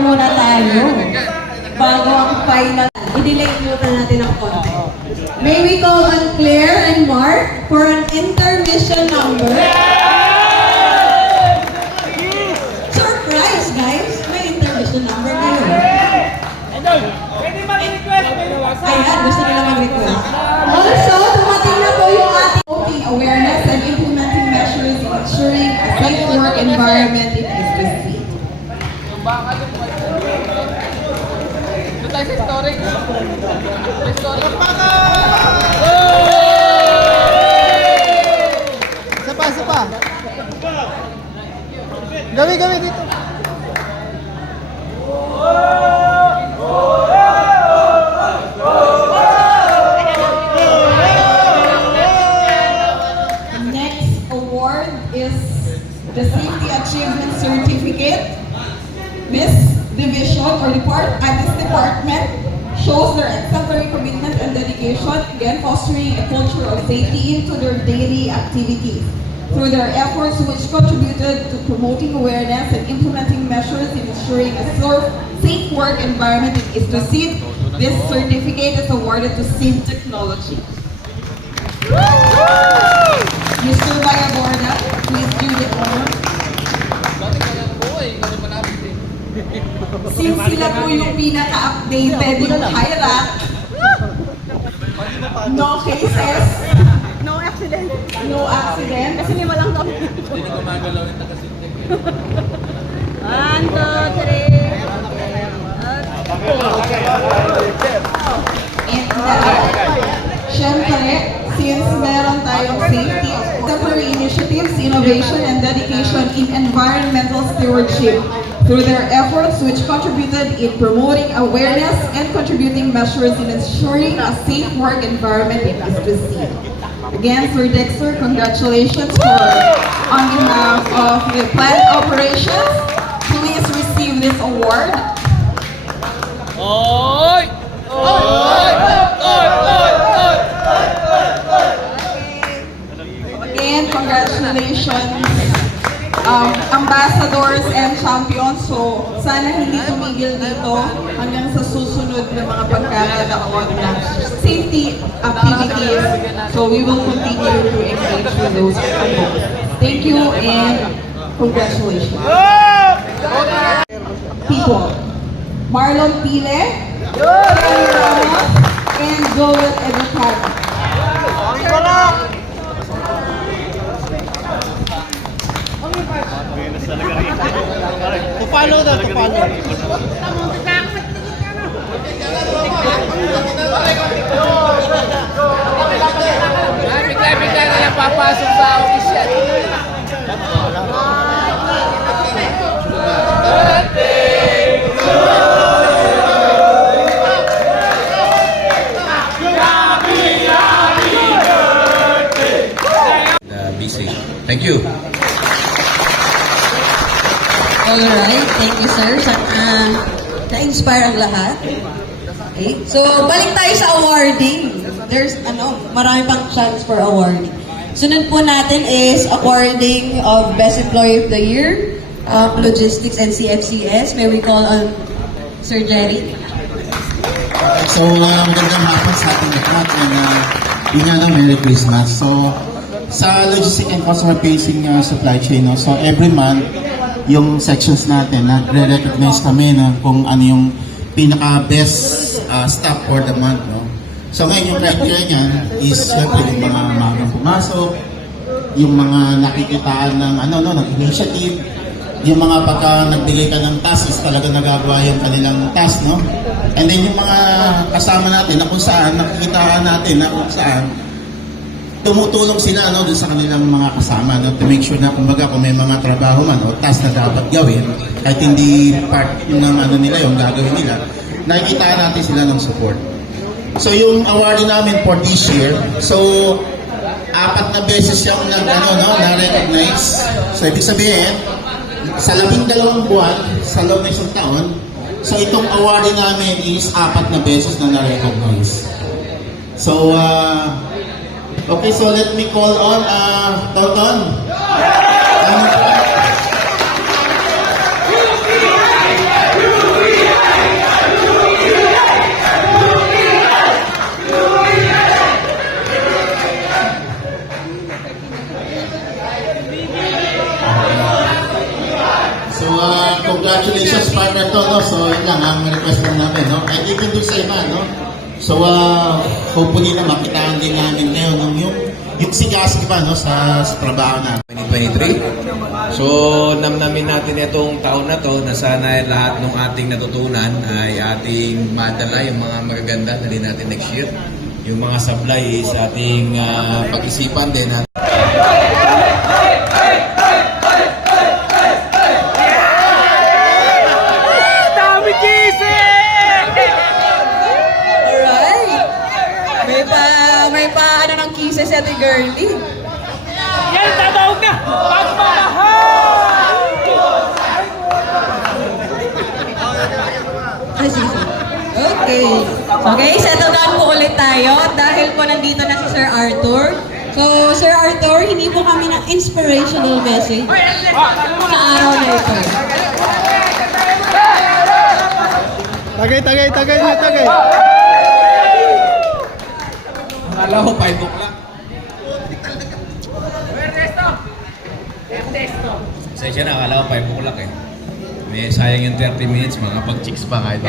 muna tayo. Bago ang final. I-delay muna natin ang konti. May we call on Claire and Mark for an intermission number. Surprise, guys! May intermission number kayo. Pwede mag-request. Ayan, gusto nila mag-request. Also, dumating na po yung ating voting awareness and implementing measures ensuring a safe work environment in SBC. Doon tayo sa historic. Isa pa. Gawi dito. The next award is the Safety Achievement Certificate. This division or this department shows their exemplary commitment and dedication, again fostering a culture of safety into their daily activities. Through their efforts which contributed to promoting awareness and implementing measures in ensuring a safe work environment in SID, this certificate is awarded to SID Technology. Mr. Bayaborda, please do the honor. Since sila po yung pinaka-updated yung HIRAC, no cases, No accident. no accident. Kasi lima lang kami. Hindi na gumagalaw yung taga-sintek. 1, 2, 3. Siyempre, since meron tayong safety, temporary initiatives, innovation, and dedication in environmental stewardship through their efforts which contributed in promoting awareness and contributing measures in ensuring a safe work environment in SBC. Again, Sir Dexter, congratulations on behalf of the plant operations. Please receive this award. Oy! Again, congratulations, ambassadors and champions. So, sana hindi tumigil dito hanggang sa susunod na mga pagkakataon na safety activities. So, we will continue to engage with those people. Thank you and congratulations. People, Marlon Pile, Kelly Ramos, and Joel Educado. Tupalo. Bigla na lang papasok sa official. Be safe. Thank you. Alright, thank you sir. Na-inspire ang lahat. Okay, so balik tayo sa awarding. There's marami pang chance for awarding. Sunod po natin is awarding of Best Employee of the Year, Logistics and CFCS. May we call on Sir Jerry? So, magandang hapon sa ating lahat and yun nga lang, Merry Christmas. So, sa logistic and customer facing supply chain, no? So every month, yung sections natin, nagre-recognize kami na kung ano yung pinaka-best staff for the month. No? So ngayon, yung criteria niyan is syempre yung mga magang pumasok, yung mga nakikitaan ng, ng initiative, yung mga pagka nagbigay ka ng task is talaga nagagawa yung kanilang task. No? And then yung mga kasama natin na kung saan, nakikitaan natin na kung saan, tumutulong sila dun sa kanilang mga kasama to make sure na kumbaga kung may mga trabaho man o task na dapat gawin kahit hindi part ng nila yung gagawin nila, nakikita natin sila ng support. So yung award namin for this year, so 4 na beses siyang na-recognize. So ibig sabihin, sa 12 buwan, sa loob ng isang taon, so itong award namin is 4 na beses na na-recognize. So okay, so let me call on Tonton. congratulations partner to, no? So, yun lang ang request lang namin, no? Ay, even doon sa iba, no? So, hopefully na makitaan din namin ngayon ng yung sigasig pa, no? Sa trabaho natin. 2023. So, namnamin natin itong taon na to na sana lahat ng ating natutunan ay ating madala yung mga magaganda na din natin next year. Yung mga supply is ating pag-isipan din. Dami kising! Alright. May pa ano ng kisses si Ate Girlie. Yan, tatawag na! Pagmamahal! Ah, sige. Okay. Okay, settle down po ulit tayo dahil po nandito na si Sir Arthur. So, Sir Arthur, hindi po kami ng inspirational message sa araw na ito. Tagay niyo, tagay. Akala ko 5 o'clock. Pasensya na, akala ko 5 o'clock eh. May sayang yung 30 minutes, mga pag-chicks pa kahit ba.